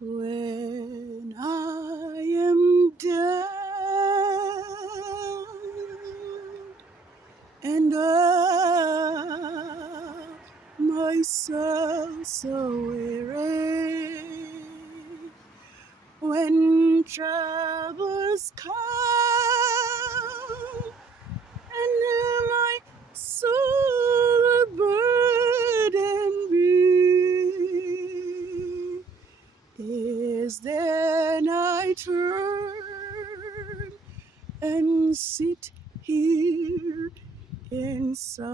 When I am down and myself so weary, when troubles come and my soul burden be, is then I turn and sit here in silence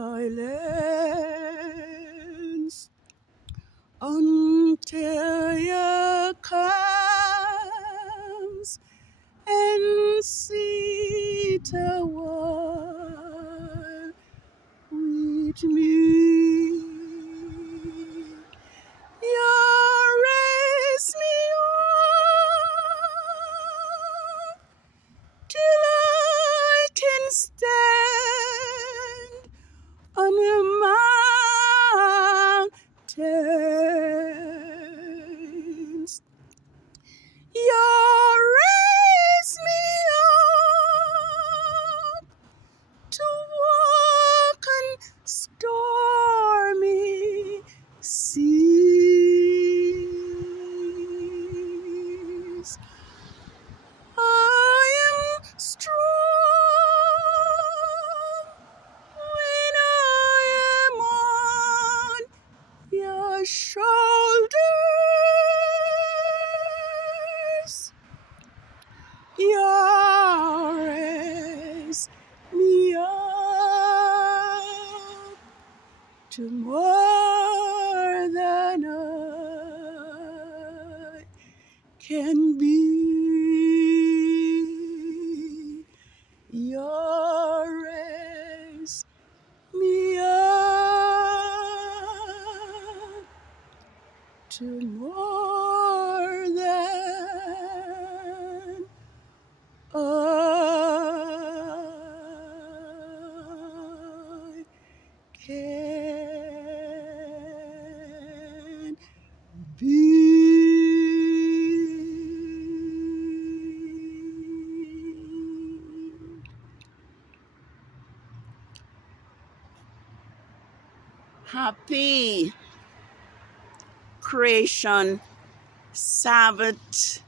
until you comes and sit a while with me. You raise me up till I can stand on a mountains. You raise me up to walk on stormy seas. I am strong when I am on your shoulders. You raise me up to more than I can be. You raise me up to more than I can be. Happy Creation Sabbath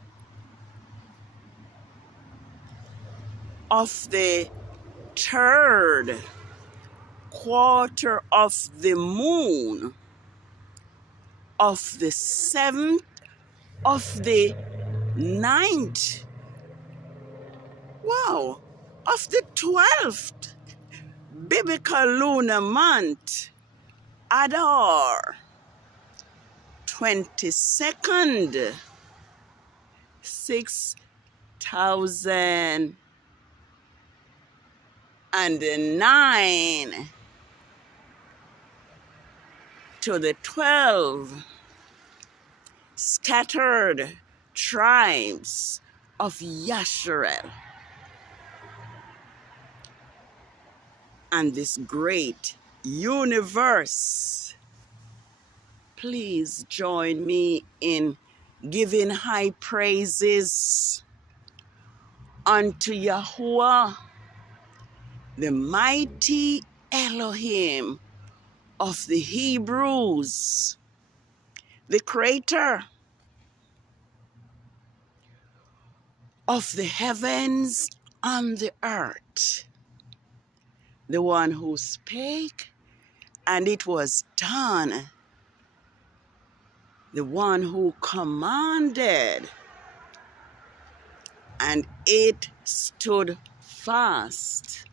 of the third quarter of the moon of the 7th of the 9th, wow, of the 12th biblical lunar month, ADAR, 22nd, 6009 to the 12 scattered tribes of Yasharel and this great universe. Please join me in giving high praises unto Yahuwah, the mighty Elohim of the Hebrews, the creator of the heavens and the earth, the one who spake and it was done, the one who commanded and it stood fast.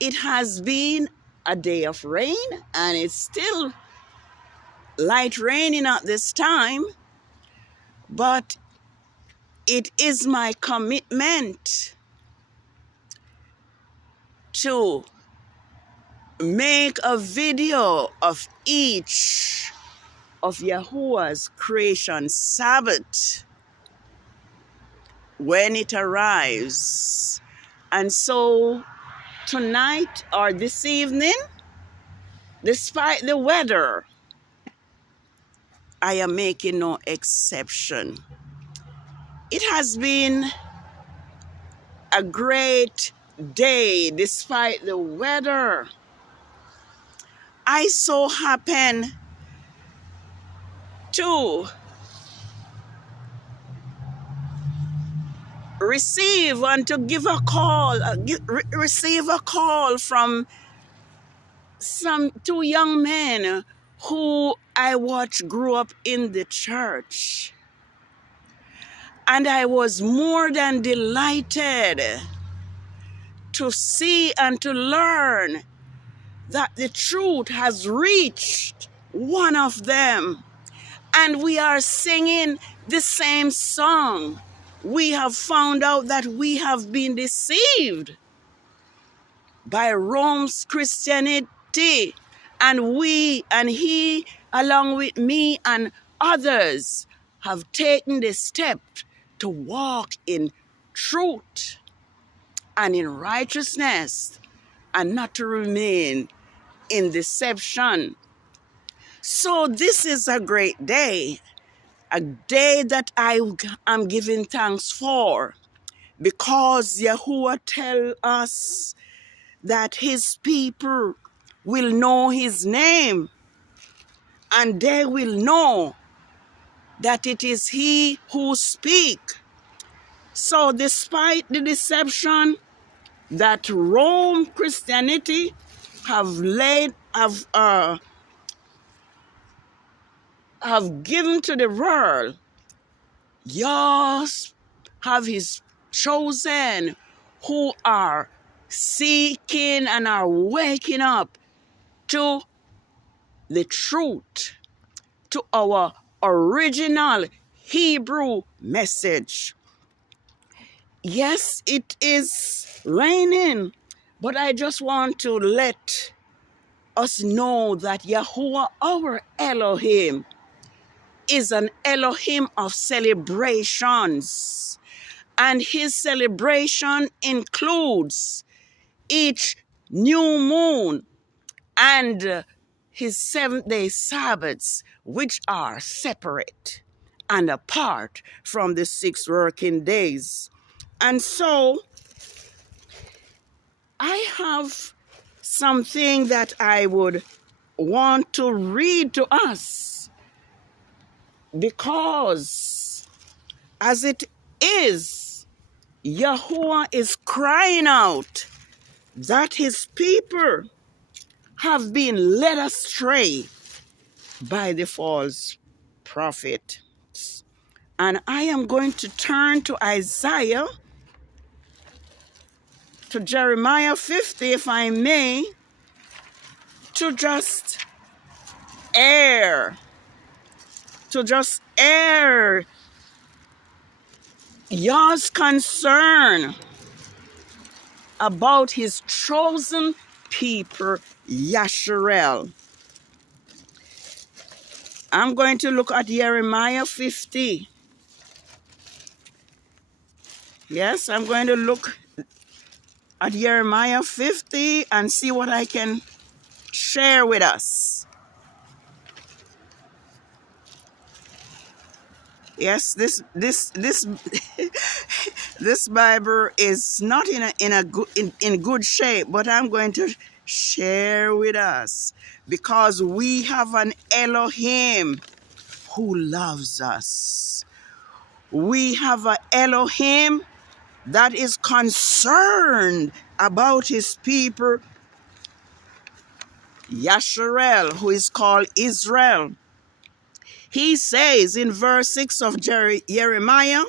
It has been a day of rain and it's still light raining at this time, but it is my commitment to make a video of each of Yahuwah's creation Sabbath when it arrives. And so tonight or this evening, despite the weather, I am making no exception. It has been a great day despite the weather. I so happen to receive and to give a call, receive a call from some two young men who I watched grew up in the church. And I was more than delighted to see and to learn that the truth has reached one of them. And we are singing the same song. We have found out that we have been deceived by Rome's Christianity. And we and he, along with me and others, have taken the step to walk in truth and in righteousness and not to remain in deception. So this is a great day, a day that I am giving thanks for, because Yahuwah tell us that his people will know his name, and they will know that it is he who speak. So despite the deception that Rome Christianity have given to the world, yours have his chosen who are seeking and are waking up to the truth, to our original Hebrew message. Yes, it is raining, but I just want to let us know that Yahuwah, our Elohim, is an Elohim of celebrations. And his celebration includes each new moon and his 7-day Sabbaths, which are separate and apart from the 6 working days. And so I have something that I would want to read to us, because as it is, Yahuwah is crying out that his people have been led astray by the false prophets. And I am going to turn to Isaiah, to Jeremiah 50, if I may, to just air Yah's concern about his chosen people, Yasharel. I'm going to look at Jeremiah 50. Yes, I'm going to look at Jeremiah 50 and see what I can share with us. Yes, this this Bible is not in good shape, but I'm going to share with us, because we have an Elohim who loves us. We have an Elohim that is concerned about his people, Yasharel, who is called Israel. He says in verse 6 of Jeremiah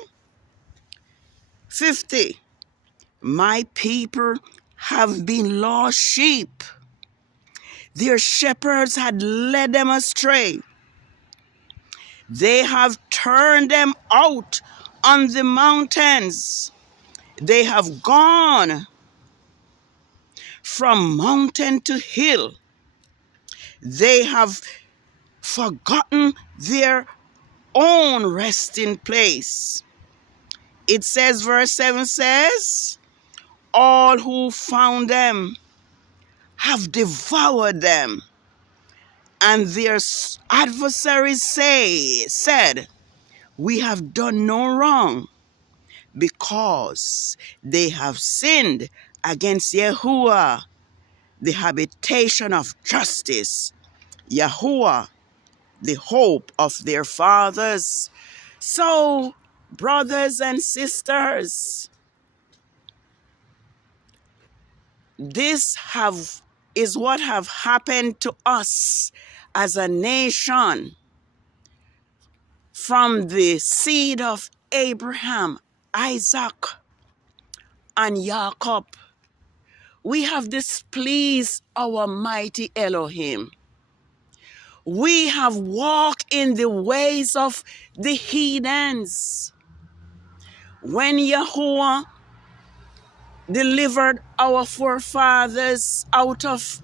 50, my people have been lost sheep. Their shepherds had led them astray. They have turned them out on the mountains. They have gone from mountain to hill. They have forgotten their own resting place. It says, verse 7 says, all who found them have devoured them. And their adversaries said, we have done no wrong, because they have sinned against Yahuwah, the habitation of justice, Yahuwah, the hope of their fathers. So, brothers and sisters, this is what have happened to us as a nation from the seed of Abraham, Isaac, and Jacob. We have displeased our mighty Elohim. We have walked in the ways of the heathens. When Yahuwah delivered our forefathers out of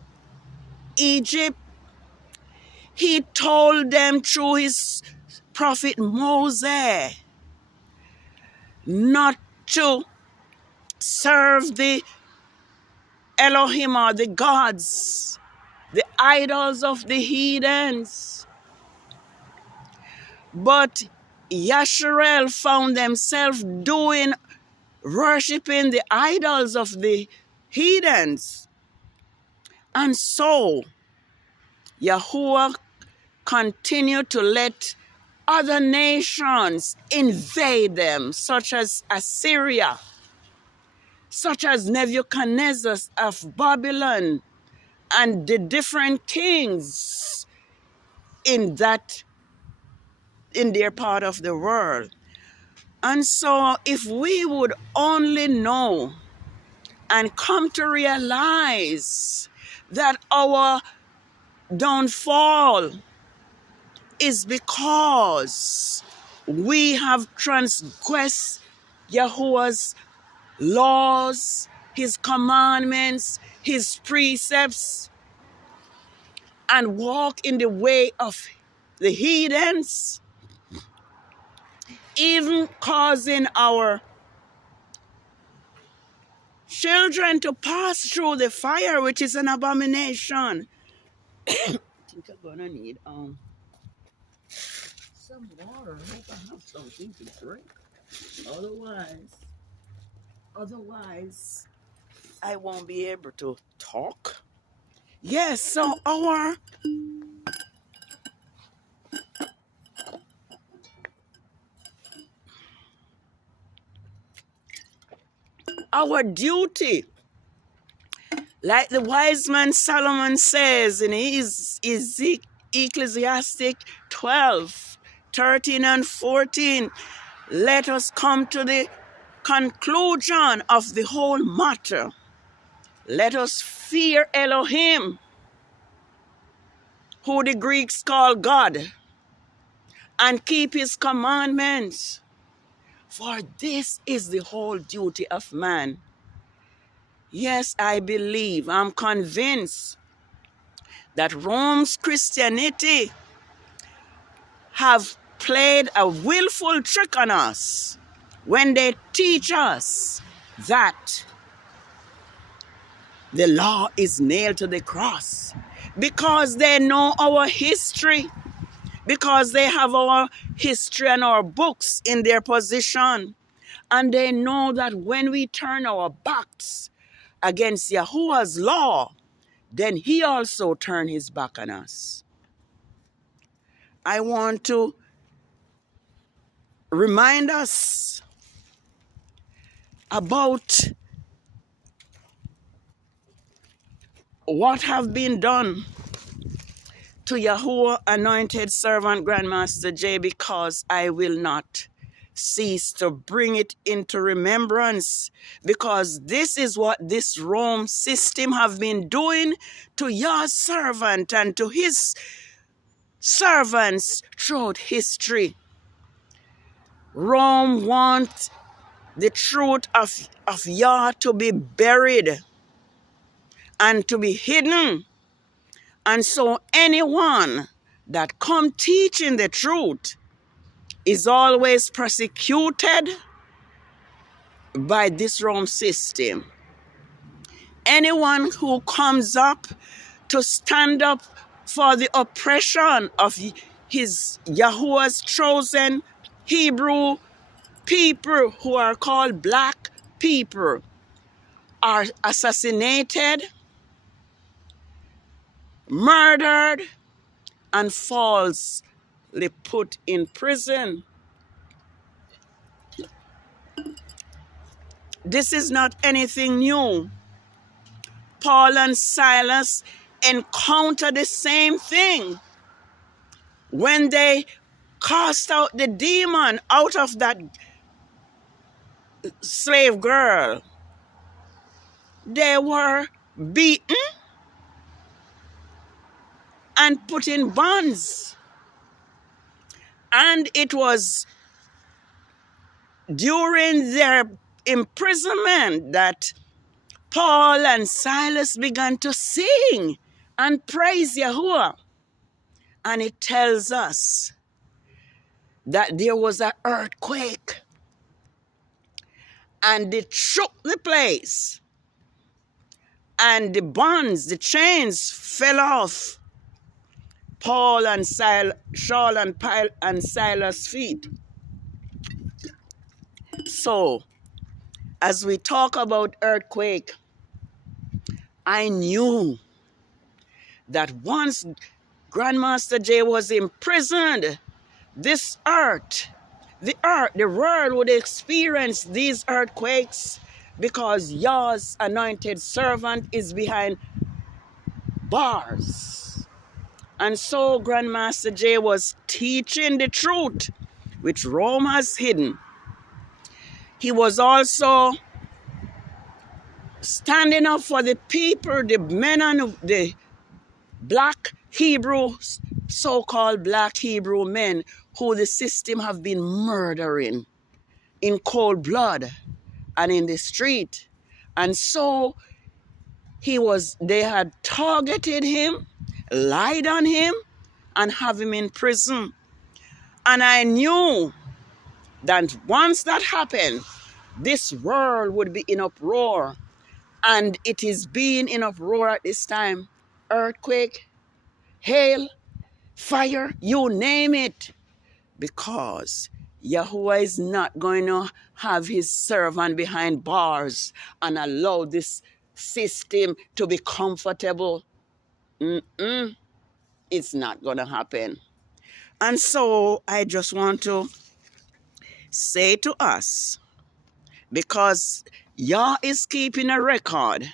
Egypt, he told them through his prophet Moses not to serve the Elohim or the gods, the idols of the heathens. But Yasharel found themselves worshiping the idols of the heathens. And so Yahuwah continued to let other nations invade them, such as Assyria, such as Nebuchadnezzar of Babylon, and the different kings in their part of the world. And so if we would only know and come to realize that our downfall is because we have transgressed Yahuwah's laws, his commandments, his precepts, and walk in the way of the heathens, even causing our children to pass through the fire, which is an abomination. I think I'm gonna need some water. I hope I have something to drink. Otherwise, I won't be able to talk. Yes, so our duty, like the wise man Solomon says in his Ecclesiastic 12, 13 and 14, let us come to the conclusion of the whole matter. Let us fear Elohim, who the Greeks call God, and keep his commandments. For this is the whole duty of man. Yes, I believe, I'm convinced that Rome's Christianity have played a willful trick on us when they teach us that the law is nailed to the cross, because they know our history, because they have our history and our books in their possession, and they know that when we turn our backs against Yahuwah's law, then he also turned his back on us. I want to remind us about what have been done to Yahuwah anointed servant Grandmaster J, because I will not cease to bring it into remembrance, because this is what this Rome system have been doing to your servant and to his servants throughout history. Rome wants the truth of Yah to be buried and to be hidden. And so anyone that come teaching the truth is always persecuted by this Rome system. Anyone who comes up to stand up for the oppression of his Yahuwah's chosen Hebrew people who are called black people are assassinated, murdered, and falsely put in prison. This is not anything new. Paul and Silas encountered the same thing when they cast out the demon out of that slave girl. They were beaten and put in bonds. And it was during their imprisonment that Paul and Silas began to sing and praise Yahuwah. And it tells us that there was an earthquake and it shook the place. And the bonds, the chains fell off Paul and Saul and Silas' feet. So, as we talk about earthquake, I knew that once Grandmaster Jay was imprisoned, this earth, the world would experience these earthquakes because Yah's anointed servant is behind bars. And so Grandmaster Jay was teaching the truth, which Rome has hidden. He was also standing up for the people, the men and the black Hebrew, so-called black Hebrew men who the system have been murdering in cold blood and in the street. And so they had targeted him, lied on him, and have him in prison. And I knew that once that happened, this world would be in uproar. And it is being in uproar at this time. Earthquake, hail, fire, you name it. Because Yahuwah is not going to have his servant behind bars and allow this system to be comfortable. It's not going to happen. And so I just want to say to us, because Yah is keeping a record